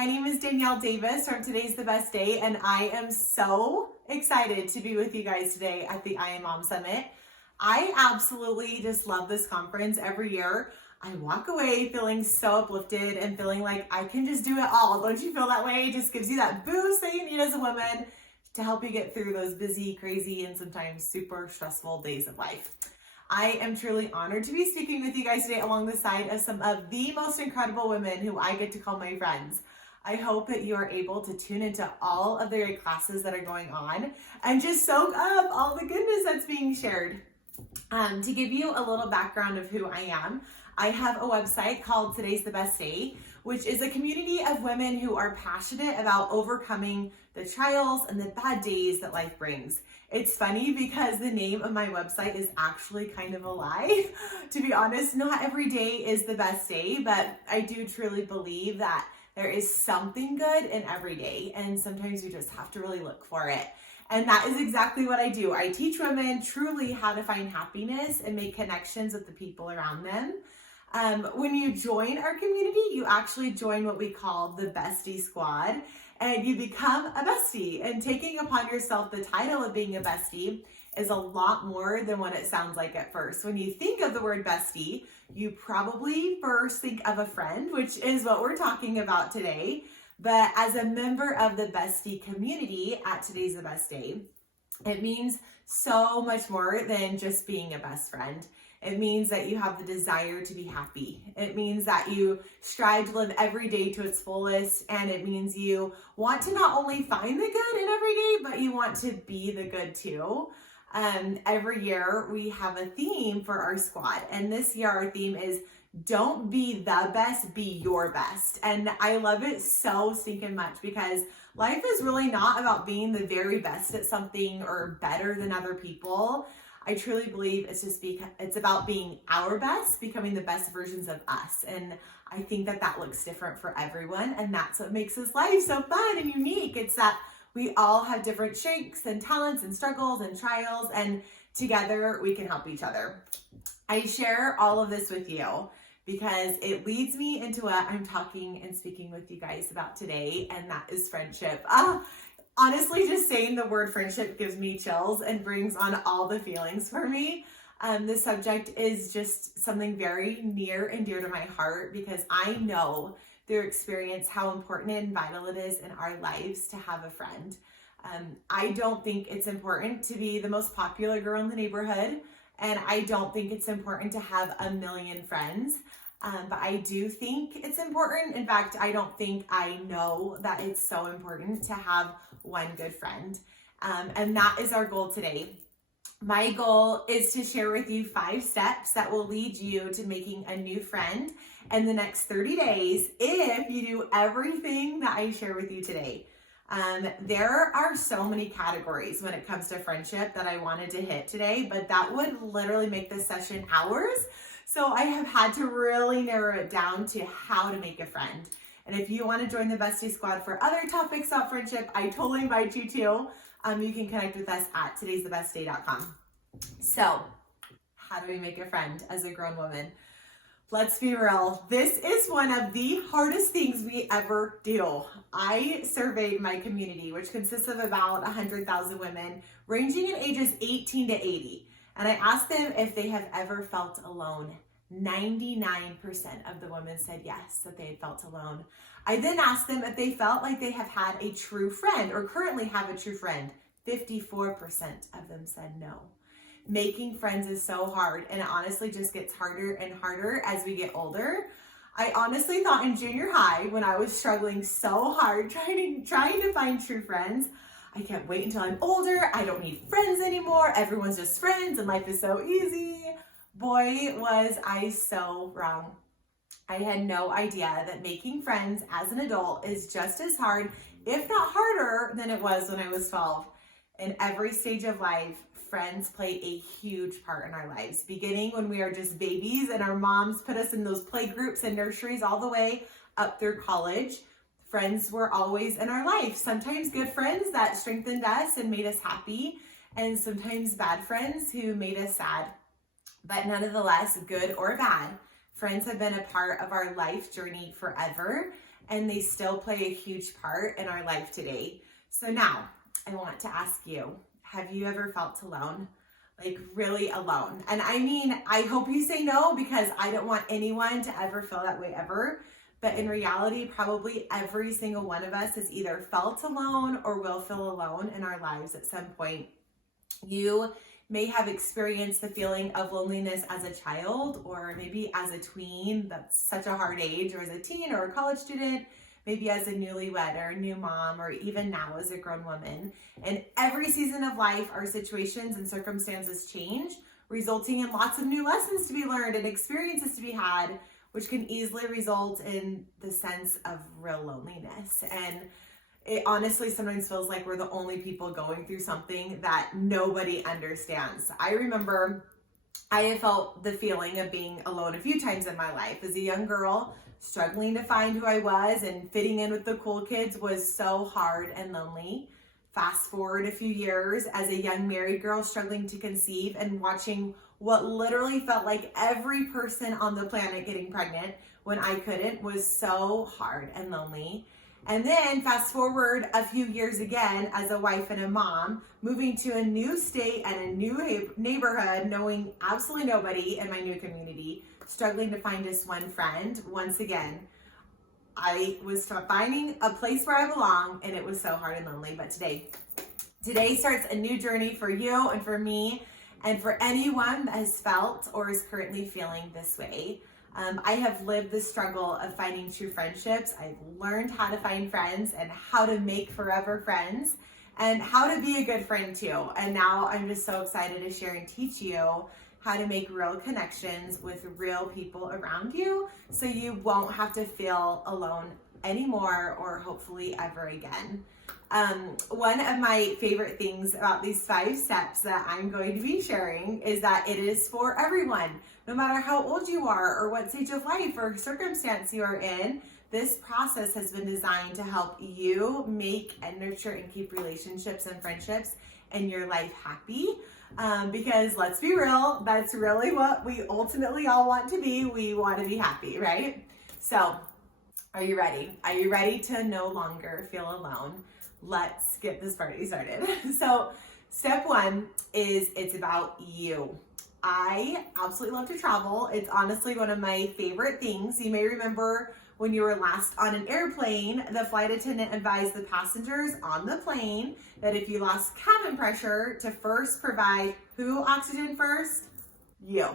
my name is Danielle Davis from Today's the Best Day, and I am so excited to be with you guys today at the I Am Mom Summit. I absolutely just love this conference every year. I walk away feeling so uplifted and feeling like I can just do it all. Don't you feel that way? It just gives you that boost that you need as a woman to help you get through those busy, crazy, and sometimes super stressful days of life. I am truly honored to be speaking with you guys today along the side of some of the most incredible women who I get to call my friends. I hope that you are able to tune into all of the great classes that are going on and just soak up all the goodness that's being shared. To give you a little background of who I am, I have a website called Today's the Best Day, which is a community of women who are passionate about overcoming the trials and the bad days that life brings. It's funny because the name of my website is actually kind of a lie. To be honest, not every day is the best day, but I do truly believe that there is something good in every day, and sometimes you just have to really look for it. And that is exactly what I do. I teach women truly how to find happiness and make connections with the people around them. When you join our community, you actually join what we call the Bestie Squad, and you become a bestie. And taking upon yourself the title of being a bestie is a lot more than what it sounds like at first. When you think of the word bestie, you probably first think of a friend, which is what we're talking about today. But as a member of the bestie community at Today's the Best Day, it means so much more than just being a best friend. It means that you have the desire to be happy. It means that you strive to live every day to its fullest. And it means you want to not only find the good in every day, but you want to be the good too. Every year we have a theme for our squad. And this year our theme is don't be the best, be your best. And I love it so stinking much because life is really not about being the very best at something or better than other people. I truly believe it's about being our best, becoming the best versions of us. And I think that looks different for everyone. And that's what makes this life so fun and unique. It's that we all have different strengths and talents and struggles and trials, and together we can help each other. I share all of this with you because it leads me into what I'm talking and speaking with you guys about today, and that is friendship. Honestly, just saying the word friendship gives me chills and brings on all the feelings for me. This subject is just something very near and dear to my heart because I know through experience how important and vital it is in our lives to have a friend. I don't think it's important to be the most popular girl in the neighborhood, and I don't think it's important to have a million friends. But I do think it's important. In fact, I don't think I know that it's so important to have one good friend. And that is our goal today. My goal is to share with you 5 steps that will lead you to making a new friend in the next 30 days if you do everything that I share with you today. There are so many categories when it comes to friendship that I wanted to hit today, but that would literally make this session hours. So I have had to really narrow it down to how to make a friend. And if you want to join the Bestie Squad for other topics about friendship, I totally invite you to. You can connect with us at todaysthebestday.com. So, how do we make a friend as a grown woman? Let's be real. This is one of the hardest things we ever do. I surveyed my community, which consists of about 100,000 women ranging in ages 18 to 80. And I asked them if they have ever felt alone. 99% of the women said yes, that they had felt alone. I then asked them if they felt like they have had a true friend or currently have a true friend. 54% of them said no. Making friends is so hard, and it honestly just gets harder and harder as we get older. I honestly thought in junior high, when I was struggling so hard trying to find true friends, I can't wait until I'm older. I don't need friends anymore. Everyone's just friends and life is so easy. Boy, was I so wrong. I had no idea that making friends as an adult is just as hard, if not harder, than it was when I was 12. In every stage of life, friends play a huge part in our lives, beginning when we are just babies and our moms put us in those play groups and nurseries all the way up through college. Friends were always in our life. Sometimes good friends that strengthened us and made us happy, and sometimes bad friends who made us sad. But nonetheless, good or bad, friends have been a part of our life journey forever. and they still play a huge part in our life today. So now I want to ask you, have you ever felt alone? Like really alone? And I mean, I hope you say no, because I don't want anyone to ever feel that way ever. But in reality, probably every single one of us has either felt alone or will feel alone in our lives at some point. You may have experienced the feeling of loneliness as a child, or maybe as a tween. That's such a hard age, or as a teen or a college student, maybe as a newlywed or a new mom, or even now as a grown woman. In every season of life, our situations and circumstances change, resulting in lots of new lessons to be learned and experiences to be had, which can easily result in the sense of real loneliness. And it honestly sometimes feels like we're the only people going through something that nobody understands. I remember I have felt the feeling of being alone a few times in my life. As a young girl, struggling to find who I was and fitting in with the cool kids was so hard and lonely. Fast forward a few years, as a young married girl struggling to conceive and watching what literally felt like every person on the planet getting pregnant when I couldn't was so hard and lonely. And then fast forward a few years again, as a wife and a mom, moving to a new state and a new neighborhood, knowing absolutely nobody in my new community, struggling to find just one friend. Once again, I was finding a place where I belong, and it was so hard and lonely. But today starts a new journey for you and for me, and for anyone that has felt or is currently feeling this way. I have lived the struggle of finding true friendships. I've learned how to find friends and how to make forever friends and how to be a good friend too. And now I'm just so excited to share and teach you how to make real connections with real people around you, so you won't have to feel alone anymore, or hopefully ever again. One of my favorite things about these 5 steps that I'm going to be sharing is that it is for everyone. No matter how old you are or what stage of life or circumstance you are in, this process has been designed to help you make and nurture and keep relationships and friendships in your life happy. Because let's be real, that's really what we ultimately all want to be. We want to be happy, right? So, are you ready? Are you ready to no longer feel alone? Let's get this party started. So, step 1 is it's about you. I absolutely love to travel. It's honestly one of my favorite things. You may remember when you were last on an airplane, the flight attendant advised the passengers on the plane that if you lost cabin pressure, to first provide who oxygen first? You.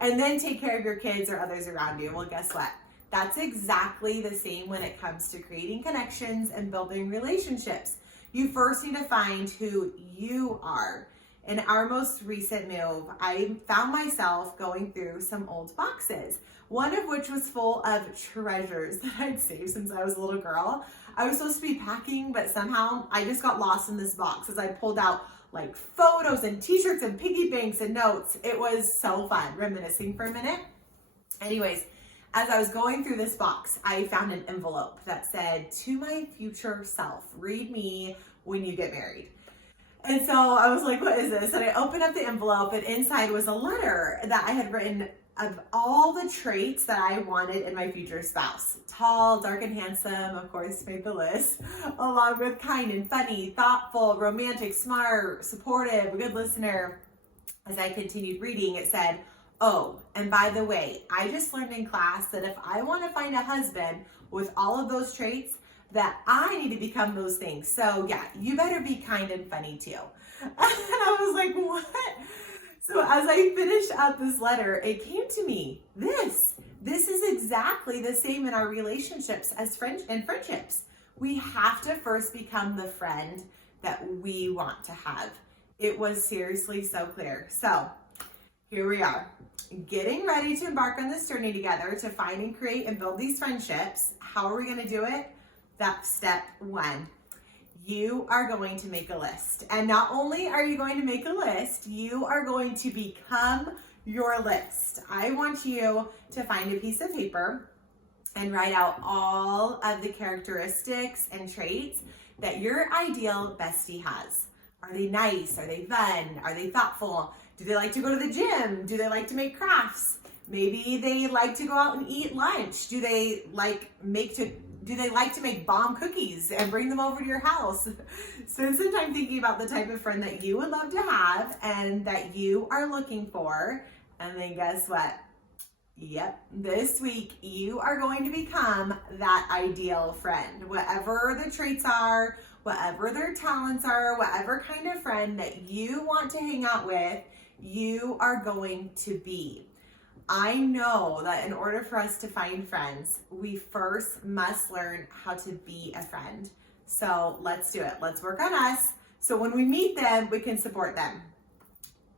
And then take care of your kids or others around you. Well, guess what? That's exactly the same when it comes to creating connections and building relationships. You first need to find who you are. In our most recent move, I found myself going through some old boxes, one of which was full of treasures that I'd saved since I was a little girl. I was supposed to be packing, but somehow I just got lost in this box as I pulled out like photos and t-shirts and piggy banks and notes. It was so fun, reminiscing for a minute. Anyways, as I was going through this box, I found an envelope that said, "To my future self, read me when you get married." And so I was like, what is this? And I opened up the envelope, and inside was a letter that I had written of all the traits that I wanted in my future spouse. Tall, dark, and handsome, of course, made the list, along with kind and funny, thoughtful, romantic, smart, supportive, a good listener. As I continued reading, it said, "Oh, and by the way, I just learned in class that if I want to find a husband with all of those traits, that I need to become those things. So yeah, you better be kind and funny too." And I was like, what? So as I finished up this letter, it came to me, this is exactly the same in our relationships as friendships. We have to first become the friend that we want to have. It was seriously so clear. So here we are, getting ready to embark on this journey together to find and create and build these friendships. How are we going to do it? That's step 1. You are going to make a list. And not only are you going to make a list, you are going to become your list. I want you to find a piece of paper and write out all of the characteristics and traits that your ideal bestie has. Are they nice? Are they fun? Are they thoughtful? Do they like to go to the gym? Do they like to make crafts? Maybe they like to go out and eat lunch. Do they Do they like to make bomb cookies and bring them over to your house? Spend some time thinking about the type of friend that you would love to have and that you are looking for. And then guess what? Yep, this week you are going to become that ideal friend. Whatever the traits are, whatever their talents are, whatever kind of friend that you want to hang out with, you are going to be. I know that in order for us to find friends, we first must learn how to be a friend. So let's do it. Let's work on us. So when we meet them, we can support them.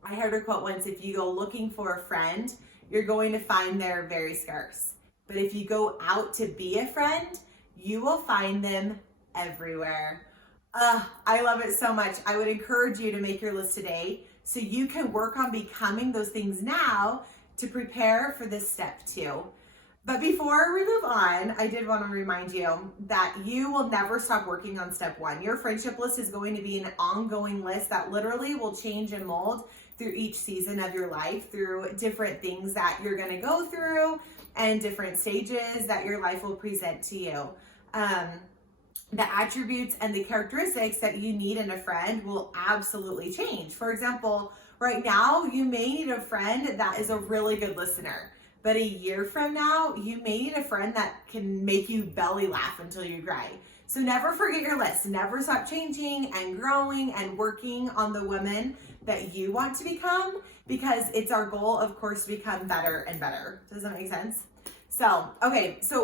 I heard a quote once, if you go looking for a friend, you're going to find they're very scarce. But if you go out to be a friend, you will find them everywhere. I love it so much. I would encourage you to make your list today so you can work on becoming those things now to prepare for this step 2. But before we move on, I did want to remind you that you will never stop working on step 1. Your friendship list is going to be an ongoing list that literally will change and mold through each season of your life, through different things that you're going to go through and different stages that your life will present to you. The attributes and the characteristics that you need in a friend will absolutely change. For example, right now, you may need a friend that is a really good listener. But a year from now, you may need a friend that can make you belly laugh until you cry. So never forget your list. Never stop changing and growing and working on the woman that you want to become, because it's our goal, of course, to become better and better. Does that make sense? So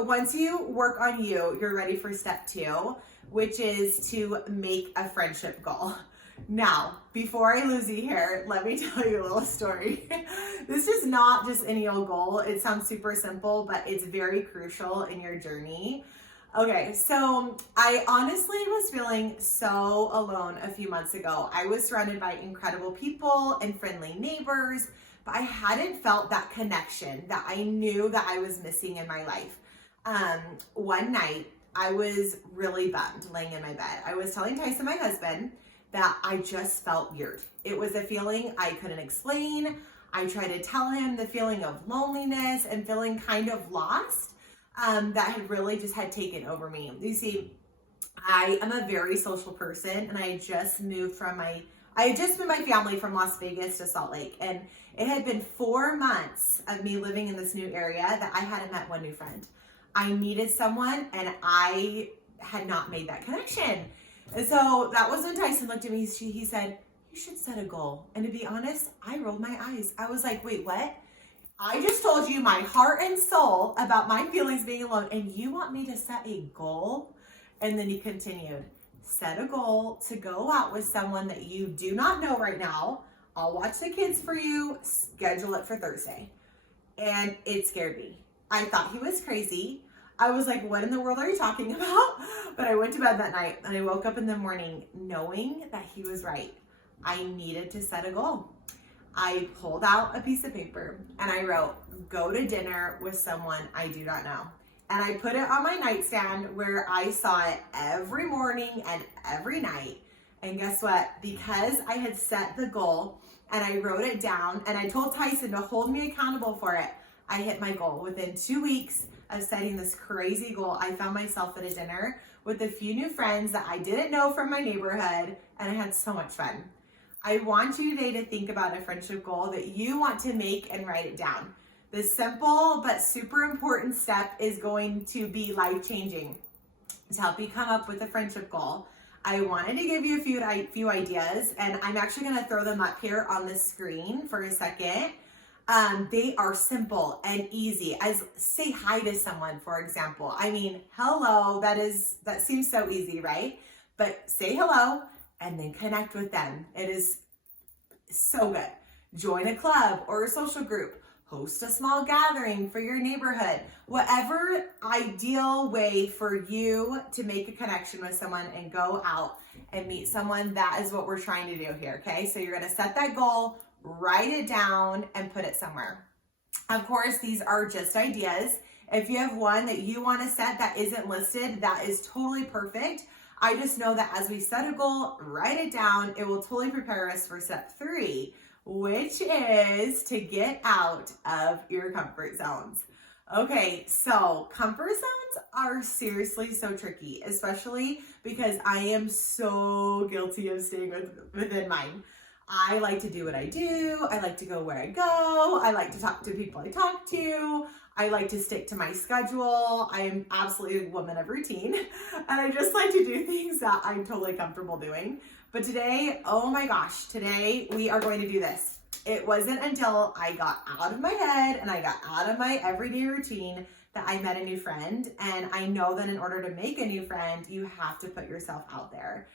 once you work on you, you're ready for step 2, which is to make a friendship goal. Now, before I lose you here, let me tell you a little story. This is not just any old goal. It sounds super simple, but it's very crucial in your journey. Okay, so I honestly was feeling so alone a few months ago. I was surrounded by incredible people and friendly neighbors, but I hadn't felt that connection that I knew that I was missing in my life. One night, I was really bummed laying in my bed. I was telling Tyson, my husband, that I just felt weird. It was a feeling I couldn't explain. I tried to tell him the feeling of loneliness and feeling kind of lost that had really just had taken over me. You see, I am a very social person, and I had just moved my family from Las Vegas to Salt Lake, and it had been 4 months of me living in this new area that I hadn't met one new friend. I needed someone, and I had not made that connection. And so that was when Tyson looked at me. He said, "You should set a goal." And to be honest, I rolled my eyes. I was like, wait, what? I just told you my heart and soul about my feelings being alone, and you want me to set a goal? And then he continued, set a goal to go out with someone that you do not know right now. I'll watch the kids for you. Schedule it for Thursday. And it scared me. I thought he was crazy. I was like, what in the world are you talking about? But I went to bed that night, and I woke up in the morning knowing that he was right. I needed to set a goal. I pulled out a piece of paper and I wrote, go to dinner with someone I do not know. And I put it on my nightstand where I saw it every morning and every night. And guess what? Because I had set the goal and I wrote it down and I told Tyson to hold me accountable for it, I hit my goal. Within 2 weeks of setting this crazy goal, I found myself at a dinner with a few new friends that I didn't know from my neighborhood, and I had so much fun. I want you today to think about a friendship goal that you want to make and write it down. This simple but super important step is going to be life-changing. To help you come up with a friendship goal, I wanted to give you a few ideas, and I'm actually going to throw them up here on the screen for a second. They are simple and easy. As say hi to someone, for example. I mean, hello, that seems so easy, right? But say hello and then connect with them. It is so good. Join a club or a social group. Host a small gathering for your neighborhood. Whatever ideal way for you to make a connection with someone and go out and meet someone, that is what we're trying to do here, okay? So you're gonna set that goal, write it down, and put it somewhere. Of course, these are just ideas. If you have one that you want to set that isn't listed, that is totally perfect. I just know that as we set a goal, write it down, it will totally prepare us for step 3, which is to get out of your comfort zones. Okay, so comfort zones are seriously so tricky, especially because I am so guilty of staying within mine. I like to do what I do. I like to go where I go. I like to talk to people I talk to. I like to stick to my schedule. I am absolutely a woman of routine, and I just like to do things that I'm totally comfortable doing. But today, oh my gosh, today we are going to do this. It wasn't until I got out of my head and I got out of my everyday routine that I met a new friend. And I know that in order to make a new friend, you have to put yourself out there.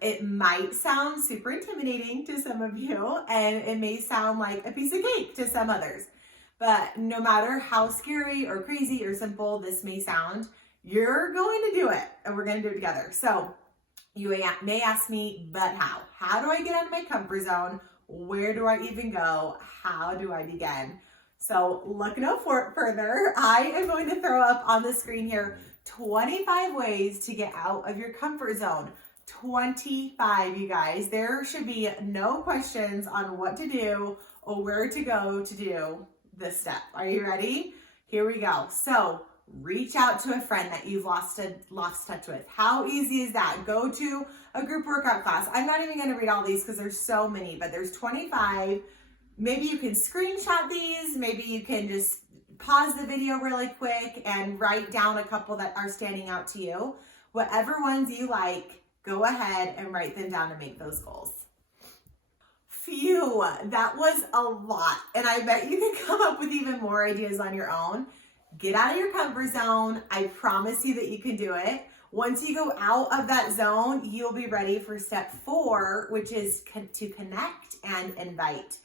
It might sound super intimidating to some of you, and it may sound like a piece of cake to some others. But no matter how scary or crazy or simple this may sound, you're going to do it, and we're going to do it together. So you may ask me, but how? How do I get out of my comfort zone? Where do I even go? How do I begin? So look no further. I am going to throw up on the screen here 25 ways to get out of your comfort zone. 25, you guys. There should be no questions on what to do or where to go to do this step. Are you ready? Here we go. So reach out to a friend that you've lost touch with. How easy is that? Go to a group workout class. I'm not even going to read all these because there's so many, but there's 25. Maybe you can screenshot these. Maybe you can just pause the video really quick and write down a couple that are standing out to you. Whatever ones you like, go ahead and write them down and make those goals. Phew, that was a lot. And I bet you can come up with even more ideas on your own. Get out of your comfort zone. I promise you that you can do it. Once you go out of that zone, you'll be ready for step 4, which is to connect and invite.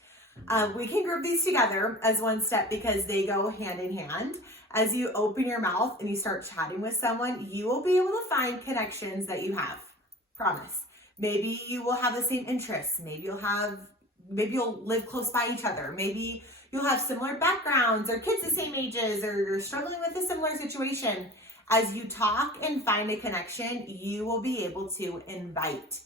We can group these together as one step because they go hand in hand. As you open your mouth and you start chatting with someone, you will be able to find connections that you have. Promise. Maybe you will have the same interests. Maybe you'll live close by each other. Maybe you'll have similar backgrounds or kids the same ages, or you're struggling with a similar situation. As you talk and find a connection, you will be able to invite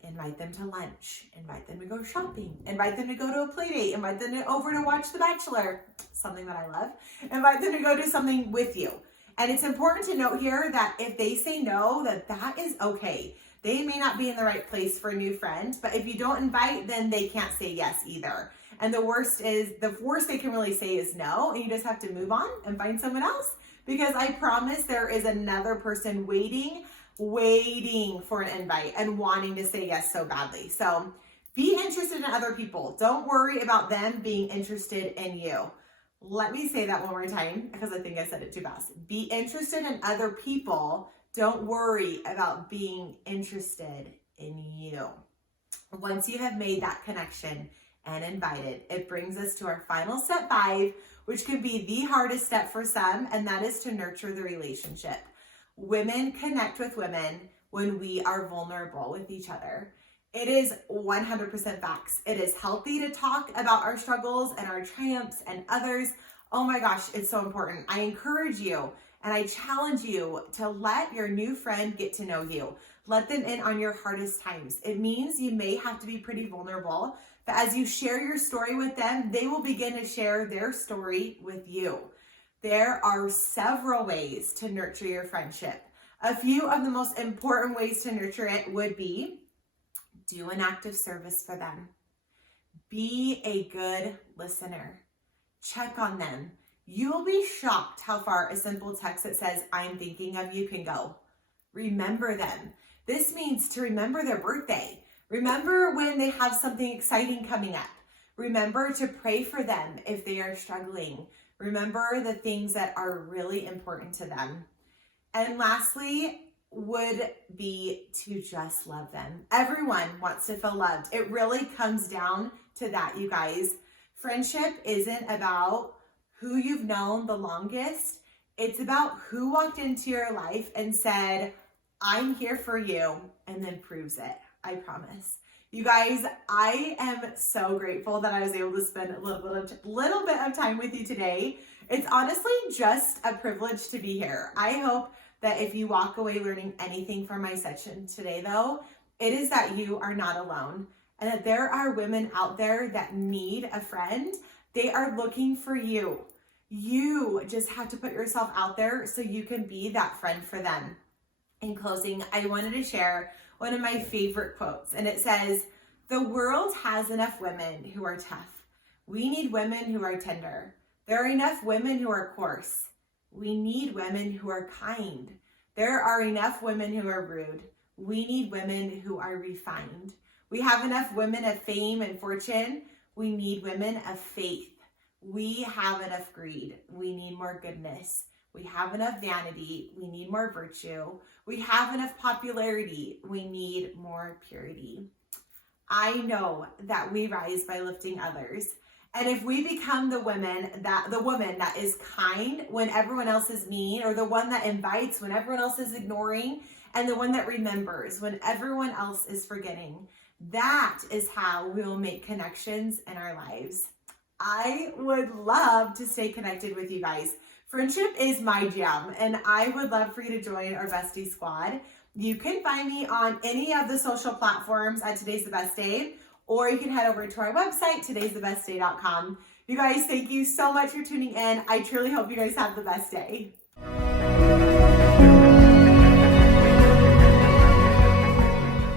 them to lunch, invite them to go shopping, invite them to go to a play date, invite them over to watch The Bachelor, something that I love, invite them to go do something with you. And it's important to note here that if they say no, that is okay. They may not be in the right place for a new friend, but if you don't invite, then they can't say yes either. And the worst they can really say is no, and you just have to move on and find someone else, because I promise there is another person waiting for an invite and wanting to say yes so badly. So be interested in other people. Don't worry about them being interested in you. Let me say that one more time because I think I said it too fast. Be interested in other people. Don't worry about being interested in you. Once you have made that connection and invited, it brings us to our final step 5, which can be the hardest step for some, and that is to nurture the relationship. Women connect with women when we are vulnerable with each other. It is 100% facts. It is healthy to talk about our struggles and our triumphs and others. Oh my gosh, it's so important. I encourage you and I challenge you to let your new friend get to know you. Let them in on your hardest times. It means you may have to be pretty vulnerable, but as you share your story with them, they will begin to share their story with you. There are several ways to nurture your friendship. A few of the most important ways to nurture it would be: do an act of service for them. Be a good listener. Check on them. You will be shocked how far a simple text that says, "I'm thinking of you," can go. Remember them. This means to remember their birthday. Remember when they have something exciting coming up. Remember to pray for them if they are struggling. Remember the things that are really important to them. And lastly, would be to just love them. Everyone wants to feel loved. It really comes down to that, you guys. Friendship isn't about who you've known the longest. It's about who walked into your life and said, "I'm here for you," and then proves it. I promise. You guys, I am so grateful that I was able to spend a little bit of time with you today. It's honestly just a privilege to be here. I hope that if you walk away learning anything from my session today, though, it is that you are not alone and that there are women out there that need a friend. They are looking for you. You just have to put yourself out there so you can be that friend for them. In closing, I wanted to share one of my favorite quotes, and it says, "The world has enough women who are tough. We need women who are tender. There are enough women who are coarse. We need women who are kind. There are enough women who are rude. We need women who are refined. We have enough women of fame and fortune. We need women of faith. We have enough greed. We need more goodness. We have enough vanity. We need more virtue. We have enough popularity. We need more purity." I know that we rise by lifting others. And if we become the woman that is kind when everyone else is mean, or the one that invites when everyone else is ignoring, and the one that remembers when everyone else is forgetting, that is how we will make connections in our lives. I would love to stay connected with you guys. Friendship is my jam, and I would love for you to join our bestie squad. You can find me on any of the social platforms at Today's the Best Day, or you can head over to our website, todaysthebestday.com. You guys, thank you so much for tuning in. I truly hope you guys have the best day.